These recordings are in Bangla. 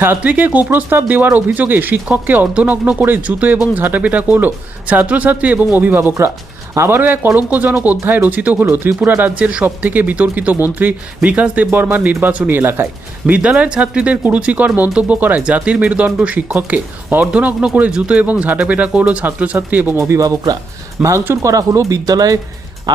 ছাত্রীকে কুপ্রস্তাব দেওয়ার অভিযোগে শিক্ষককে অর্ধনগ্ন করে জুতো এবং ঝাঁটাপেটা করল ছাত্রছাত্রী এবং অভিভাবকরা। আবারও এক কলঙ্কজনক অধ্যায় রচিত হলো ত্রিপুরা রাজ্যের সবথেকে বিতর্কিত মন্ত্রী বিকাশ দেববর্মার নির্বাচনী এলাকায়। বিদ্যালয়ের ছাত্রীদের কুরুচিকর মন্তব্য করায় জাতির মেরুদণ্ড শিক্ষককে অর্ধনগ্ন করে জুতো এবং ঝাঁটাপেটা করল ছাত্রছাত্রী এবং অভিভাবকরা। ভাঙচুর করা হলো বিদ্যালয়ে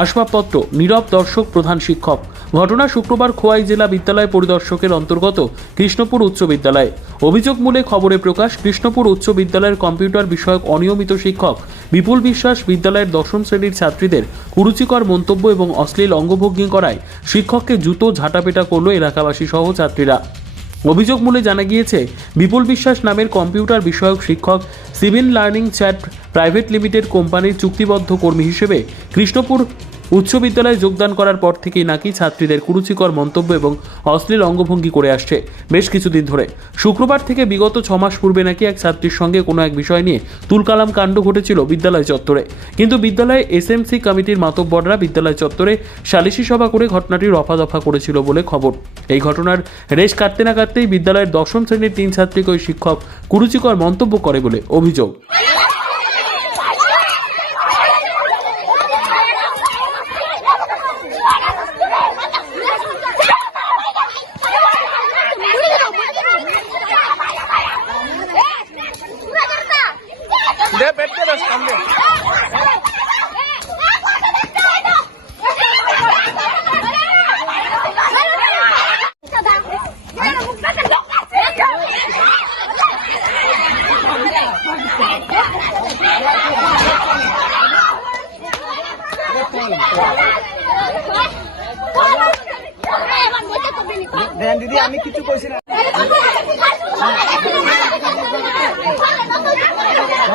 আসবাবপত্র, নীরব দর্শক প্রধান শিক্ষক। ঘটনা শুক্রবার খোয়াই জেলা বিদ্যালয় পরিদর্শকের অন্তর্গত কৃষ্ণপুর উচ্চ বিদ্যালয়ে। অভিযোগ মূলে খবরে প্রকাশ, কৃষ্ণপুর উচ্চ বিদ্যালয়ের কম্পিউটার বিষয়ক অনিয়মিত শিক্ষক বিপুল বিশ্বাস বিদ্যালয়ের দশম শ্রেণির ছাত্রীদের কুরুচিকর মন্তব্য এবং অশ্লীল অঙ্গভঙ্গি করায় শিক্ষককে জুতো ঝাঁটাপেটা করল এলাকাবাসী সহ ছাত্রীরা। অভিযোগ মূলে জানা গিয়েছে, বিপুল বিশ্বাস নামের কম্পিউটার বিষয়ক শিক্ষক civil learning chat private limited কোম্পানির চুক্তিবদ্ধ কর্মী হিসেবে কৃষ্ণপুর উচ্চ বিদ্যালয়ে যোগদান করার পর থেকেই নাকি ছাত্রীদের কুরুচিকর মন্তব্য এবং অশ্লীল অঙ্গভঙ্গি করে আসছে বেশ কিছুদিন ধরে। শুক্রবার থেকে বিগত ছ মাস পূর্বে নাকি এক ছাত্রীর সঙ্গে কোনো এক বিষয় নিয়ে তুলকালাম কাণ্ড ঘটেছিল বিদ্যালয় চত্বরে। কিন্তু বিদ্যালয়ে এসএমসি কমিটির মাতব্বররা বিদ্যালয় চত্বরে সালিশি সভা করে ঘটনাটি রফাদফা করেছিল বলে খবর। এই ঘটনার রেশ কাটতে না কাটতেই বিদ্যালয়ের দশম শ্রেণির তিন ছাত্রীকে ওই শিক্ষক কুরুচিকর মন্তব্য করে বলে অভিযোগ। ले बैठ के बस Dan didi, kami kicu kau sih.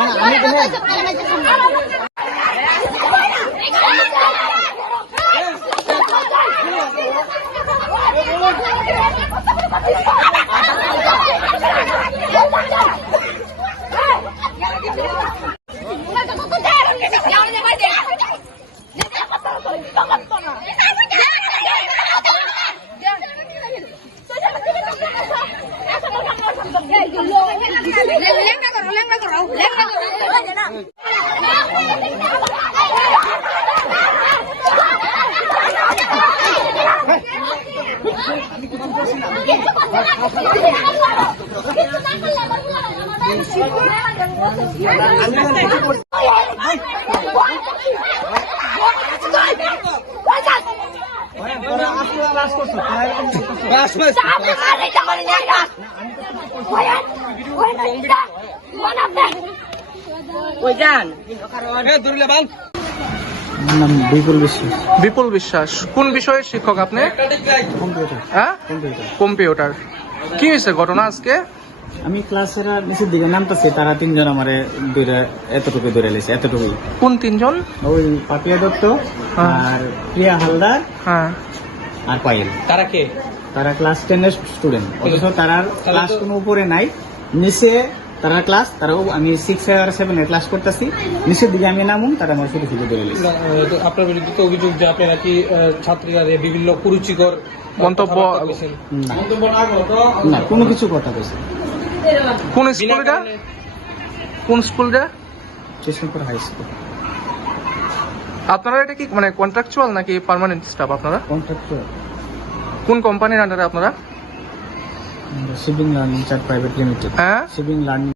না লেঙ্গা করো লেঙ্গা করো লেঙ্গা করো নাম বিপুল বিশ্বাস। বিপুল বিশ্বাস কোন বিষয়ের শিক্ষক আপনি? কম্পিউটার হ্যাঁ? কম্পিউটার। কি হয়েছে ঘটনা আজকে? আমি ক্লাসের নিচের দিকে নামতেছি তারা তিনজন আমারে দূরে এতটুকু দূরে লেছে এতটুকুই। কোন তিনজন? ওই পাপিয়া দত্ত হ্যাঁ। আর প্রিয়া হালদার হ্যাঁ। আর পায়েল। তারা কে? তারা ক্লাস টেনের স্টুডেন্ট অথচ তারার ক্লাস কোনো উপরে নাই। নিচে তারা ক্লাস তারাও আমি সিক্স আর সেভেন এর ক্লাস করতেছি। নিচের দিকে আমি নামুন তারা আমার দূরে লেছে তো আপনার বিরুদ্ধে তো অভিযোগ যে আপনি নাকি ছাত্রীরা বিভিন্ন কুরুচিকর মন্তব্য না। কোনো কিছু কথা বলছি কোন স্কুলটা কোন স্কুলটা কৃষ্ণপুর হাই স্কুল আপনারা এটা কি মানে কন্ট্রাকচুয়াল নাকি পার্মানেন্ট স্টাফ আপনারা? কন্ট্রাক্টর কোন কোম্পানির আন্ডারে আপনারা? শিপিং লার্নিং চার প্রাইভেট লিমিটেড হ্যাঁ শিপিং লার্নিং